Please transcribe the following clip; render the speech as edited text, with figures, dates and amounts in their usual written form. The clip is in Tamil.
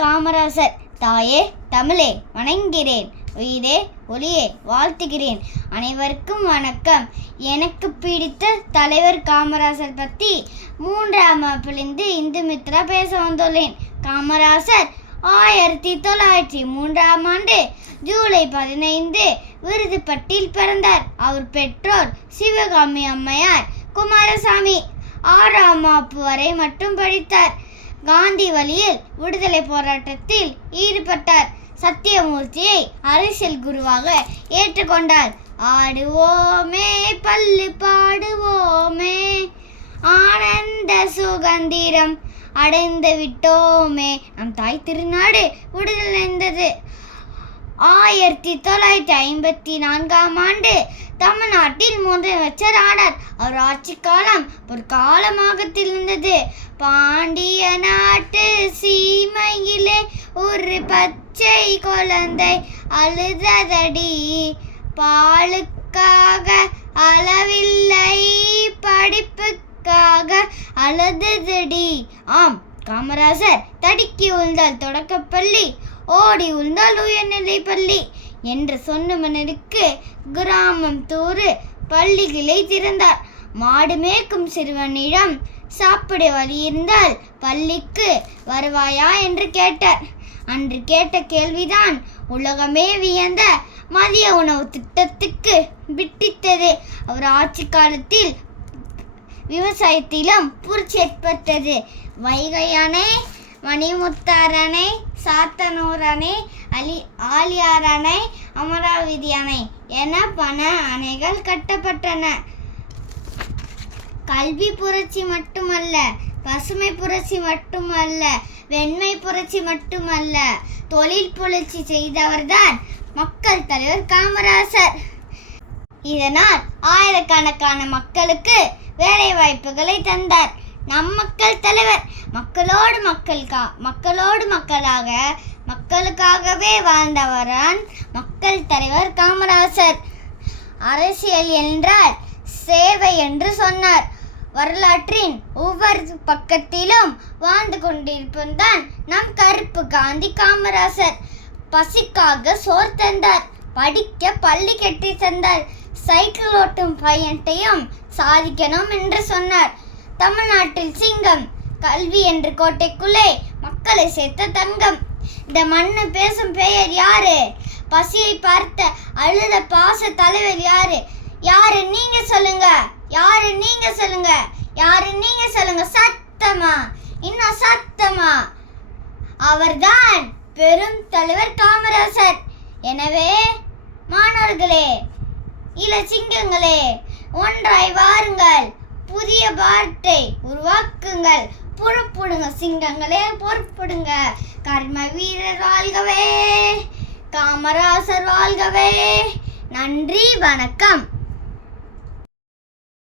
காமராசர். தாயே தமிழே வணங்குகிறேன், உயிரே ஒளியே வாழ்த்துகிறேன். அனைவருக்கும் வணக்கம். எனக்கு பிடித்த தலைவர் காமராசர் பற்றி 3ஆம் வகுப்பிலிருந்து இந்துமித்ரா பேச வந்துள்ளேன். காமராசர் 1903ஆம் ஆண்டு ஜூலை 15 விருதுப்பட்டியில் பிறந்தார். அவர் பெற்றோர் சிவகாமி அம்மையார், குமாரசாமி. 6ஆம் வகுப்பு வரை மட்டும் படித்தார். காந்தி வழியில் விடுதலை போராட்டத்தில் ஈடுபட்டார். சத்தியமூர்த்தியை அரசியல் குருவாக ஏற்றுக்கொண்டார். ஆடுவோமே பள்ளு பாடுவோமே, ஆனந்த சுதந்திரம் அடைந்து விட்டோமே, நம் தாய் திருநாடு விடுதலைந்தது. 1954ஆம் ஆண்டு தமிழ்நாட்டில் முதலமைச்சர் ஆனார். அவர் ஆட்சி காலம் ஒரு காலமாக திகழ்ந்தது. பாண்டிய நாட்டு சீமையிலே ஒரு பச்சை குழந்தை அழுதடி, பாலுக்காக அளவில்லை படிப்புக்காக அழுதடி. ஆம், காமராசர் தடுக்கி உழுந்தால் தொடக்கப்பள்ளி, ஓடி உழுந்தால் உயர்நிலை பள்ளி என்று சொன்னவனுக்கு கிராமம் தூறு பள்ளிகளை திறந்தார். மாடு மேய்க்கும் சிறுவனிடம் சாப்பிட வழி இருந்தால் பள்ளிக்கு வருவாயா என்று கேட்டார். அன்று கேட்ட கேள்விதான் உலகமே வியந்த மதிய உணவு திட்டத்துக்கு விட்டித்தது. அவர் ஆட்சி காலத்தில் விவசாயத்திலும் புரட்சி ஏற்பட்டது. வைகை அணை, மணிமுத்தாறு அணை, சாத்தனூர் அணை, ஆலியார் அணை, அமராவதி அணை என பல அணைகள் கட்டப்பட்டன. கல்வி புரட்சி மட்டுமல்ல, பசுமை புரட்சி மட்டுமல்ல, வெண்மை புரட்சி மட்டுமல்ல, தொழில் புரட்சி செய்தவர்தான் மக்கள் தலைவர் காமராசர். இதனால் ஆயிரக்கணக்கான மக்களுக்கு வேலை வாய்ப்புகளை தந்தார். நம் மக்கள் தலைவர். மக்களோடு மக்களாக மக்களுக்காகவே வாழ்ந்தவரான் மக்கள் தலைவர் காமராசர். அரசியல் என்றால் சேவை என்று சொன்னார். வரலாற்றின் ஒவ்வொரு பக்கத்திலும் வாழ்ந்து கொண்டிருப்பதுதான் நம் கருப்பு காந்தி காமராசர். பசிக்காக சோறு தந்தார், படிக்க பள்ளி கட்டி தந்தார், சைக்கிள் ஓட்டும் பையன்ட்டையும் சாதிக்கணும் என்று சொன்னார். தமிழ்நாட்டில் சிங்கம், கல்வி என்ற கோட்டைக்குள்ளே மக்களை சேர்த்த தங்கம். இந்த மண்ணு பேசும் பெயர் யாரு? பசியை பார்த்த அழுத பாச தலைவர் யாரு? யாரு நீங்க சொல்லுங்க, யாரு நீங்க சொல்லுங்க, யாரு நீங்க சொல்லுங்க, சத்தமா, இன்னும் சத்தமா. அவர்தான் பெரும் தலைவர் காமராசர். எனவே மாணவர்களே, இளச்சிங்கங்களே, ஒன்றாய் வாருங்கள், புதிய பாரத்தை உருவாக்குங்கள். புறப்படுங்க சிங்கங்களே, பொறுப்படுங்க. கர்ம வீரர் வாழ்கவே, காமராசர் வாழ்கவே. நன்றி, வணக்கம்.